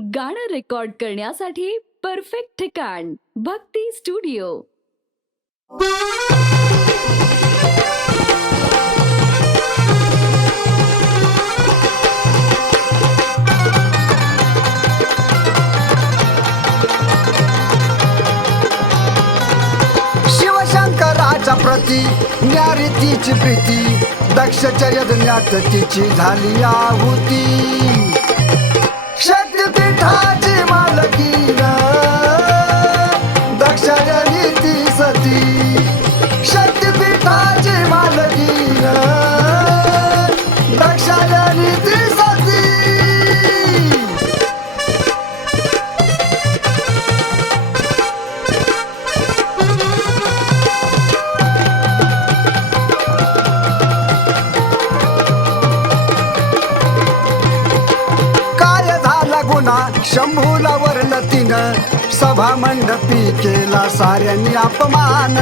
गाणं रेकॉर्ड करण्यासाठी परफेक्ट ठिकाण भक्ती स्टुडिओ. शिवशंकराच्या प्रती न्यारी तिची प्रीती, दक्षच्या यज्ञात तिची झाली आहुती. शक्तिपीठाची मालकी दक्षाच्या नीती सती, शक्तिपीठाची मालकी दक्षाच्या नीती सती. शंभूला वरलं तिनं, सभा मंडपी केला साऱ्यांनी अपमान.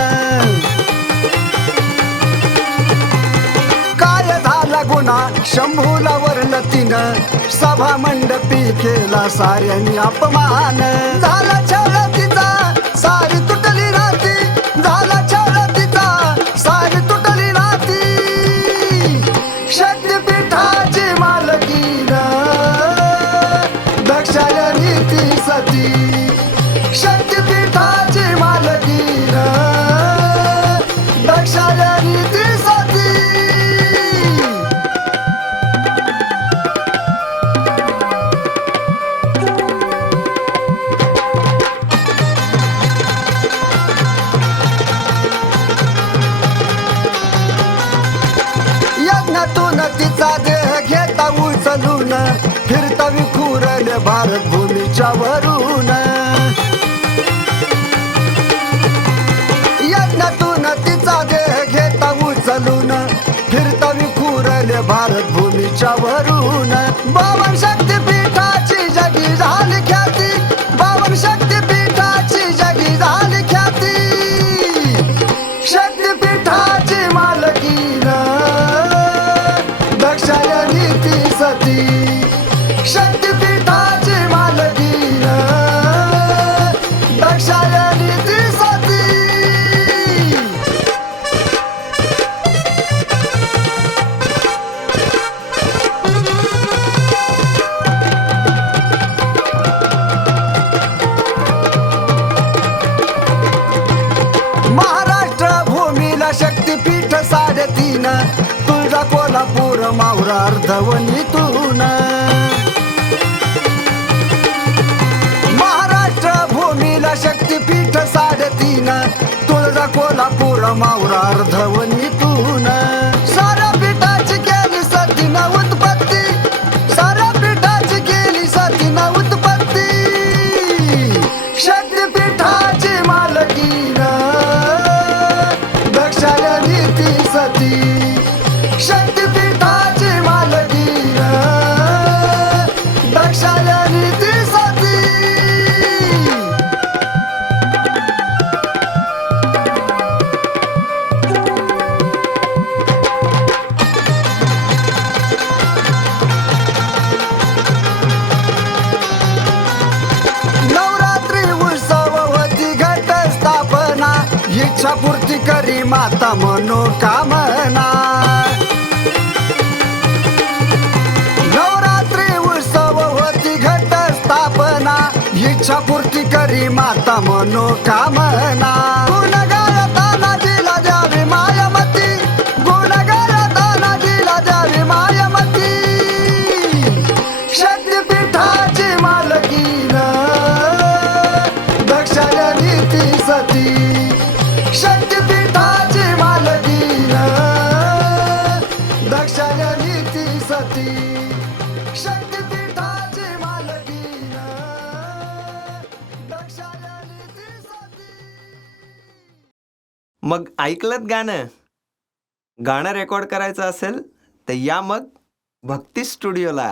काय झाला गुन्हा शंभूला वरलं तिनं, सभा मंडपी केला साऱ्यांनी अपमान. झाला छळ तिचा सारी तुटली नाती, झाला छळ तिचा सारी तुटली नाती. शक्तिपीठाची मालकी दक्षाच्या नीती सती, शक्तिपीठाची मालकी दक्षाच्या नीती सती. यज्ञातून तिचा देह घेता उचलून, फिरता विखुरले भारत भूमीच्या वरून. यज्ञातून तिचा देह घेता उचलून, फिरता विखुरले भारत भूमीच्या वरून. 52 शक्तिपीठाची जगी झाली ख्याती, 52 शक्तिपीठाची जगी झाली ख्याती. शक्तिपीठाची मालकी दक्षाच्या नीती सती, शक्तिपीठाची मालकी दक्षाच्या नीती सती. महाराष्ट्र भूमीला शक्तिपीठ 3.5, तुळजा कोल्हापूर माहुर अर्धवणीतून. महाराष्ट्र भूमीला शक्तिपीठ 3.5, तुळजा कोल्हापूर माहुर अर्धवणीतून. साऱ्या पीठाची केली सतीनं उत्पत्ती, साऱ्या पीठाची केली सतीनं उत्पत्ती. शक्तिपीठाची मालकी दक्षाच्या नीती सती, शक्तिपीठाची मालकी दक्षाच्या नीती सती. नवरात्री उत्सव होती घट स्थापना, इच्छा पूर्ती करी माता मनोकामना. नवरात्री उत्सव होती घट स्थापना, इच्छा पूर्ती करी माता मनोकामना. गुण गायताना जिला द्यावी मायामती, गुण गायताना जिला द्यावी मायामती. शक्तिपीठाची मालकी दक्षाच्या नीती सती, शक्तिपीठाची मालकी दक्षाच्या नीती सती, शक्तिपीठाची मालकी दक्षाच्या नीती सती. मग ऐकलत गाणं? गाणं रेकॉर्ड करायचं असेल तर या मग भक्ती स्टुडिओला.